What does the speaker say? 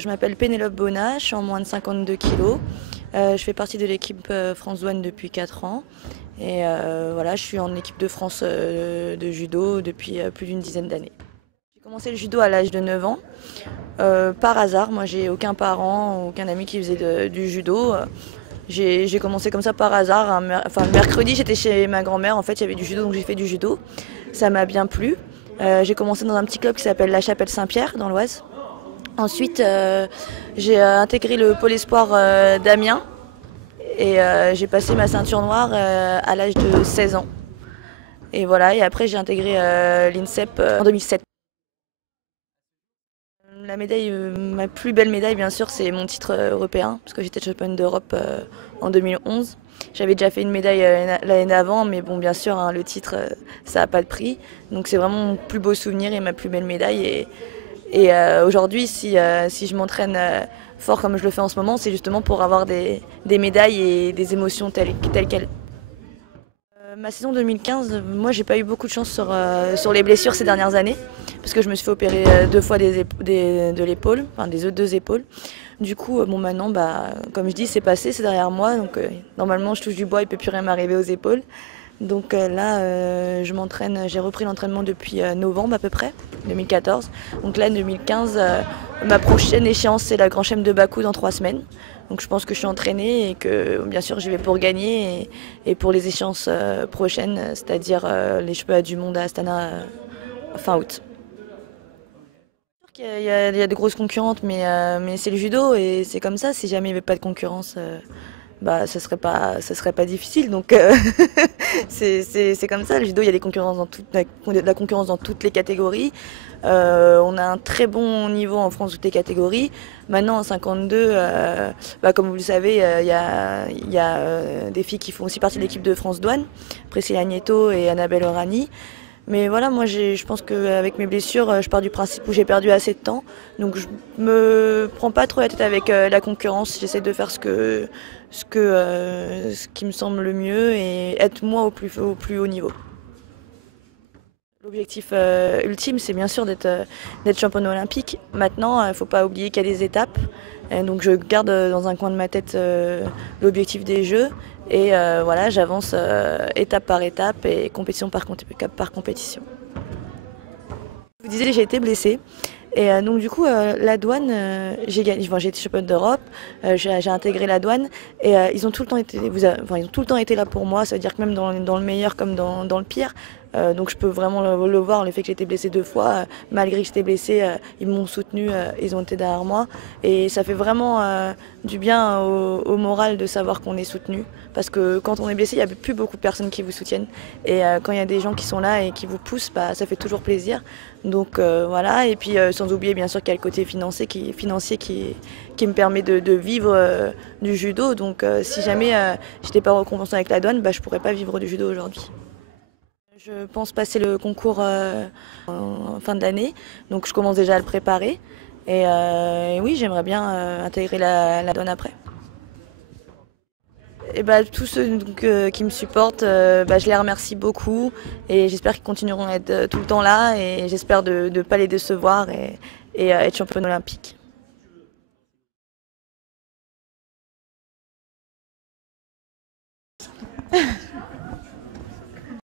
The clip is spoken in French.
Je m'appelle Pénélope Bonnat, je suis en moins de 52 kilos. Je fais partie de l'équipe France Douane depuis 4 ans. Et voilà, je suis en équipe de France de judo depuis plus d'une dizaine d'années. J'ai commencé le judo à l'âge de 9 ans, par hasard. Moi, j'ai aucun parent, aucun ami qui faisait du judo. J'ai commencé comme ça par hasard. Enfin, le mercredi, j'étais chez ma grand-mère. En fait, il y avait du judo, donc j'ai fait du judo. Ça m'a bien plu. J'ai commencé dans un petit club qui s'appelle La Chapelle Saint-Pierre, dans l'Oise. Ensuite, j'ai intégré le pôle espoir d'Amiens et j'ai passé ma ceinture noire à l'âge de 16 ans. Et voilà, et après j'ai intégré l'INSEP en 2007. La médaille, ma plus belle médaille bien sûr, c'est mon titre européen, parce que j'étais championne d'Europe en 2011. J'avais déjà fait une médaille l'année d'avant, mais bon bien sûr, hein, le titre, ça n'a pas de prix. Donc c'est vraiment mon plus beau souvenir et ma plus belle médaille. Et aujourd'hui, si je m'entraîne fort comme je le fais en ce moment, c'est justement pour avoir des médailles et des émotions telles quelles. Ma saison 2015, moi j'ai pas eu beaucoup de chance sur les blessures ces dernières années, parce que je me suis fait opérer 2 fois de l'épaule, enfin des deux épaules. Du coup, bon maintenant, bah, comme je dis, c'est passé, c'est derrière moi, donc normalement je touche du bois, il peut plus rien m'arriver aux épaules. Donc là, je m'entraîne, j'ai repris l'entraînement depuis novembre à peu près, 2014. Donc là, 2015, ma prochaine échéance, c'est la Grand Chelem de Bakou dans 3 semaines. Donc je pense que je suis entraînée et que bien sûr j'y vais pour gagner et pour les échéances prochaines, c'est-à-dire les championnats du monde à Astana fin août. Il y a de grosses concurrentes, mais c'est le judo et c'est comme ça. Si jamais il n'y avait pas de concurrence, bah ça serait pas difficile. Donc c'est comme ça. Le judo, il y a des concurrences de la concurrence dans toutes les catégories. On a un très bon niveau en France dans toutes les catégories. Maintenant en 52, bah, comme vous le savez, il y a des filles qui font aussi partie de l'équipe de France Douane, Priscilla Nieto et Annabelle Orani. Mais voilà, moi je pense qu'avec mes blessures, je pars du principe où j'ai perdu assez de temps. Donc je me prends pas trop la tête avec la concurrence. J'essaie de faire ce qui me semble le mieux et être moi au plus haut niveau. L'objectif ultime, c'est bien sûr d'être championne olympique. Maintenant, il ne faut pas oublier qu'il y a des étapes. Et donc je garde dans un coin de ma tête l'objectif des Jeux. Et voilà, j'avance étape par étape et compétition par compétition. Je vous disais, j'ai été blessée. Et donc du coup, la douane, j'ai gagné. Enfin, j'ai été championne d'Europe, j'ai intégré la douane et ils ont tout le temps été, ils ont tout le temps été là pour moi. Ça veut dire que même dans le meilleur comme dans le pire. Donc je peux vraiment le voir, le fait que j'ai été blessée 2 fois, malgré que j'étais blessée, ils m'ont soutenue, ils ont été derrière moi. Et ça fait vraiment du bien au moral de savoir qu'on est soutenu. Parce que quand on est blessé, il n'y a plus beaucoup de personnes qui vous soutiennent. Et quand il y a des gens qui sont là et qui vous poussent, bah, ça fait toujours plaisir. Donc voilà, et puis sans oublier bien sûr qu'il y a le côté financier qui me permet de vivre du judo. Donc si jamais j'étais pas récompensée avec la douane, bah, je pourrais pas vivre du judo aujourd'hui. Je pense passer le concours en fin d'année, donc je commence déjà à le préparer. Et oui, j'aimerais bien intégrer la douane après. Et bah, tous ceux donc, qui me supportent, bah, je les remercie beaucoup et j'espère qu'ils continueront à être tout le temps là et j'espère de ne pas les décevoir et être championne olympique.